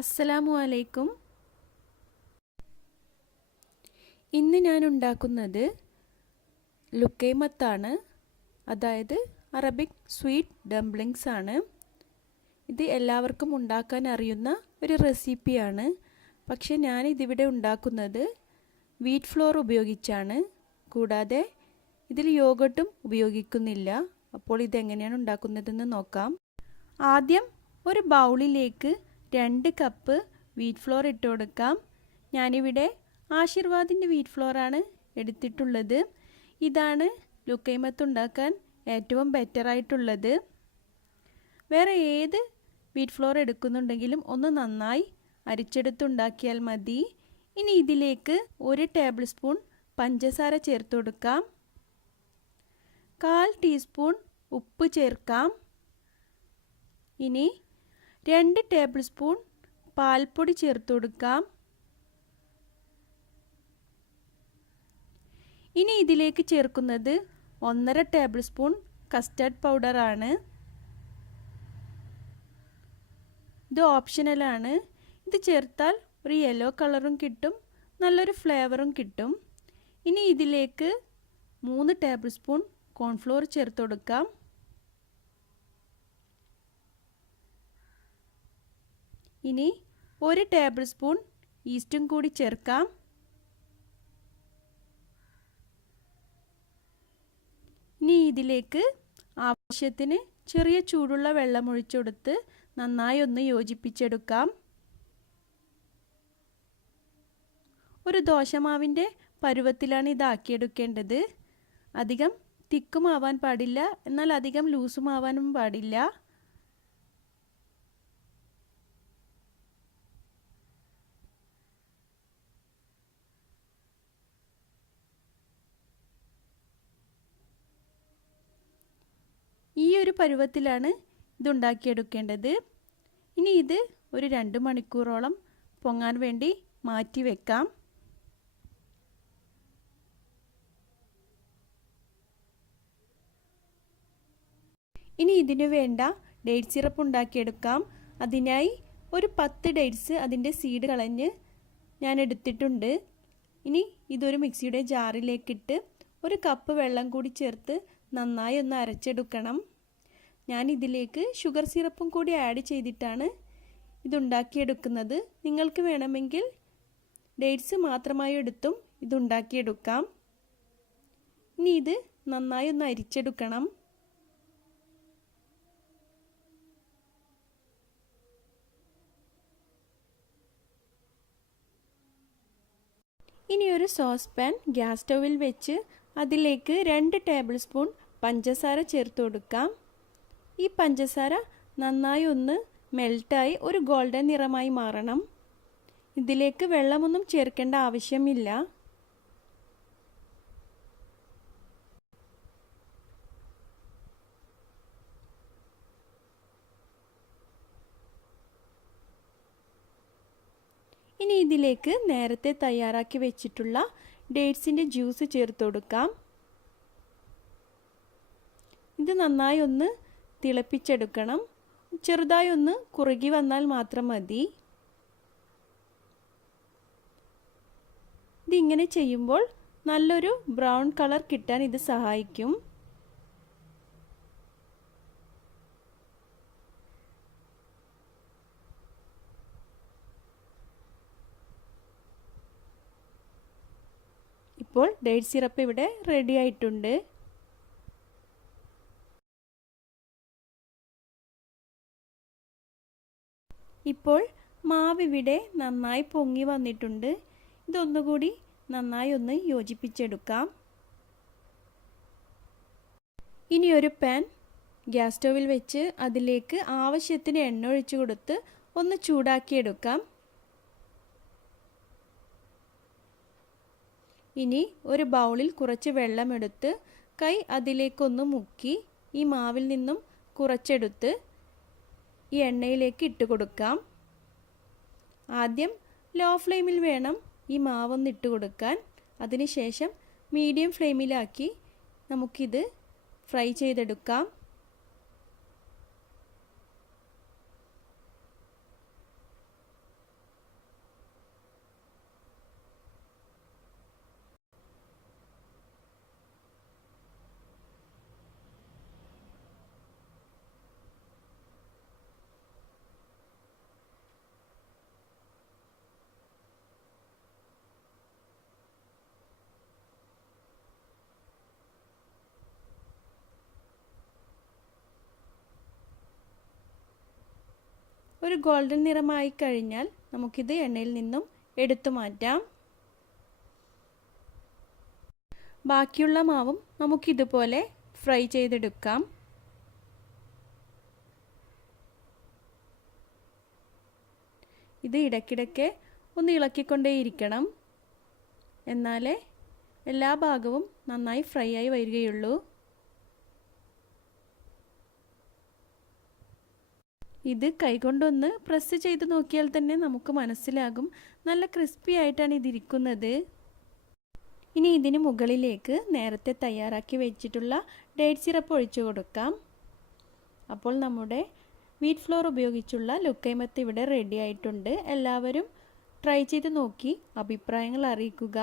അസ്സലാമു അലൈക്കും. ഇന്ന് ഞാൻ ഉണ്ടാക്കുന്നത് ലുക്കൈമത്താണ്, അതായത് അറബിക് സ്വീറ്റ് ഡംപ്ലിങ്സ് ആണ്. ഇത് എല്ലാവർക്കും ഉണ്ടാക്കാൻ അറിയുന്ന ഒരു റെസിപ്പിയാണ്. പക്ഷെ ഞാനിതിവിടെ ഉണ്ടാക്കുന്നത് വീറ്റ് ഫ്ലോർ ഉപയോഗിച്ചാണ്. കൂടാതെ ഇതിൽ യോഗട്ടും ഉപയോഗിക്കുന്നില്ല. അപ്പോൾ ഇതെങ്ങനെയാണ് ഉണ്ടാക്കുന്നതെന്ന് നോക്കാം. ആദ്യം ഒരു ബൗളിലേക്ക് 2 കപ്പ് വീറ്റ് ഫ്ലോർ ഇട്ട് കൊടുക്കാം. ഞാനിവിടെ ആശീർവാദിൻ്റെ വീറ്റ് ഫ്ലോറാണ് എടുത്തിട്ടുള്ളത്. ഇതാണ് ലുക്കൈമത്ത് ഉണ്ടാക്കാൻ ഏറ്റവും ബെറ്ററായിട്ടുള്ളത്. വേറെ ഏത് വീറ്റ് ഫ്ലോർ എടുക്കുന്നുണ്ടെങ്കിലും ഒന്ന് നന്നായി അരിച്ചെടുത്തുണ്ടാക്കിയാൽ മതി. ഇനി ഇതിലേക്ക് 1 ടേബിൾ സ്പൂൺ പഞ്ചസാര ചേർത്ത് കൊടുക്കാം. 1/4 ടീസ്പൂൺ ഉപ്പ് ചേർക്കാം. ഇനി 2 ടേബിൾ സ്പൂൺ പാൽപ്പൊടി ചേർത്ത് കൊടുക്കാം. ഇനി ഇതിലേക്ക് ചേർക്കുന്നത് 1/2 ടേബിൾ സ്പൂൺ കസ്റ്റർഡ് പൗഡറാണ്. ഇത് ഓപ്ഷണലാണ്. ഇത് ചേർത്താൽ ഒരു യെല്ലോ കളറും കിട്ടും, നല്ലൊരു ഫ്ലേവറും കിട്ടും. ഇനി ഇതിലേക്ക് 3 ടേബിൾ സ്പൂൺ കോൺഫ്ലോർ ചേർത്ത് കൊടുക്കാം. ഇനി 1 ടേബിൾ സ്പൂൺ ഈസ്റ്റും കൂടി ചേർക്കാം. ഇനി ഇതിലേക്ക് ആവശ്യത്തിന് ചെറിയ ചൂടുള്ള വെള്ളം ഒഴിച്ചെടുത്ത് നന്നായി ഒന്ന് യോജിപ്പിച്ചെടുക്കാം. ഒരു ദോശമാവിൻ്റെ പരുവത്തിലാണ് ഇതാക്കിയെടുക്കേണ്ടത്. അധികം തിക്കുമാവാൻ പാടില്ല, എന്നാൽ അധികം ലൂസുമാവാനും പാടില്ല. ഈ ഒരു പരുവത്തിലാണ് ഇതുണ്ടാക്കിയെടുക്കേണ്ടത്. ഇനി ഇത് ഒരു 2 മണിക്കൂറോളം പൊങ്ങാൻ വേണ്ടി മാറ്റി വെക്കാം. ഇനി ഇതിനു വേണ്ട ഡേറ്റ് സിറപ്പ് ഉണ്ടാക്കിയെടുക്കാം. അതിനായി ഒരു 10 ഡേറ്റ്സ് അതിൻ്റെ സീഡ് കളഞ്ഞ് ഞാൻ എടുത്തിട്ടുണ്ട്. ഇനി ഇതൊരു മിക്സിയുടെ ജാറിലേക്കിട്ട് 1 കപ്പ് വെള്ളം കൂടി ചേർത്ത് നന്നായി ഒന്ന് അരച്ചെടുക്കണം. ഞാൻ ഇതിലേക്ക് ഷുഗർ സിറപ്പും കൂടി ആഡ് ചെയ്തിട്ടാണ് ഇതുണ്ടാക്കിയെടുക്കുന്നത്. നിങ്ങൾക്ക് വേണമെങ്കിൽ ഡേറ്റ്സ് മാത്രമായി എടുത്തും ഇതുണ്ടാക്കിയെടുക്കാം. ഇനി ഇത് നന്നായി ഒന്ന് അരിച്ചെടുക്കണം. ഇനി ഒരു സോസ് പാൻ ഗ്യാസ് സ്റ്റൗവിൽ വെച്ച് അതിലേക്ക് 2 ടേബിൾ സ്പൂൺ പഞ്ചസാര ചേർത്ത് കൊടുക്കാം. ഈ പഞ്ചസാര നന്നായി ഒന്ന് മെൽറ്റായി ഒരു ഗോൾഡൻ നിറമായി മാറണം. ഇതിലേക്ക് വെള്ളമൊന്നും ചേർക്കേണ്ട ആവശ്യമില്ല. ഇനി ഇതിലേക്ക് നേരത്തെ തയ്യാറാക്കി വെച്ചിട്ടുള്ള ഡേറ്റ്സിൻ്റെ ജ്യൂസ് ചേർത്ത് കൊടുക്കാം. ഇത് നന്നായി ഒന്ന് തിളപ്പിച്ചെടുക്കണം. ചെറുതായി ഒന്ന് കുറുകി വന്നാൽ മാത്രം മതി. ഇതിങ്ങനെ ചെയ്യുമ്പോൾ നല്ലൊരു ബ്രൗൺ കളർ കിട്ടാൻ ഇത് സഹായിക്കും. ഇപ്പോൾ ഡേറ്റ് സിറപ്പ് ഇവിടെ റെഡി ആയിട്ടുണ്ട്. ഇപ്പോൾ മാവ് ഇവിടെ നന്നായി പൊങ്ങി വന്നിട്ടുണ്ട്. ഇതൊന്നുകൂടി നന്നായി ഒന്ന് യോജിപ്പിച്ചെടുക്കാം. ഇനി ഒരു പാൻ ഗ്യാസ് സ്റ്റൗവിൽ വെച്ച് അതിലേക്ക് ആവശ്യത്തിന് എണ്ണ ഒഴിച്ചു കൊടുത്ത് ഒന്ന് ചൂടാക്കിയെടുക്കാം. ഇനി ഒരു ബൗളിൽ കുറച്ച് വെള്ളമെടുത്ത് കൈ അതിലേക്കൊന്ന് മുക്കി ഈ മാവിൽ നിന്നും കുറച്ചെടുത്ത് ഈ എണ്ണയിലേക്ക് ഇട്ട് കൊടുക്കാം. ആദ്യം ലോ ഫ്ലെയിമിൽ വേണം ഈ മാവൊന്ന് ഇട്ട് കൊടുക്കാൻ. അതിനുശേഷം മീഡിയം ഫ്ലെയിമിലാക്കി നമുക്കിത് ഫ്രൈ ചെയ്തെടുക്കാം. ഒരു ഗോൾഡൻ നിറമായി കഴിഞ്ഞാൽ നമുക്കിത് എണ്ണയിൽ നിന്നും എടുത്തു മാറ്റാം. ബാക്കിയുള്ള മാവും നമുക്കിതുപോലെ ഫ്രൈ ചെയ്തെടുക്കാം. ഇത് ഇടയ്ക്കിടയ്ക്ക് ഒന്ന് ഇളക്കിക്കൊണ്ടേയിരിക്കണം, എന്നാലേ എല്ലാ ഭാഗവും നന്നായി ഫ്രൈ ആയി വരികയുള്ളൂ. ഇത് കൈകൊണ്ടൊന്ന് പ്രസ് ചെയ്ത് നോക്കിയാൽ തന്നെ നമുക്ക് മനസ്സിലാകും നല്ല ക്രിസ്പി ആയിട്ടാണ് ഇതിരിക്കുന്നത്. ഇനി ഇതിന് മുകളിലേക്ക് നേരത്തെ തയ്യാറാക്കി വെച്ചിട്ടുള്ള ഡേറ്റ് സിറപ്പ് ഒഴിച്ചു കൊടുക്കാം. അപ്പോൾ നമ്മുടെ വീറ്റ് ഫ്ലോർ ഉപയോഗിച്ചുള്ള ലുക്കൈമത്ത് ഇവിടെ റെഡി ആയിട്ടുണ്ട്. എല്ലാവരും ട്രൈ ചെയ്ത് നോക്കി അഭിപ്രായങ്ങൾ അറിയിക്കുക.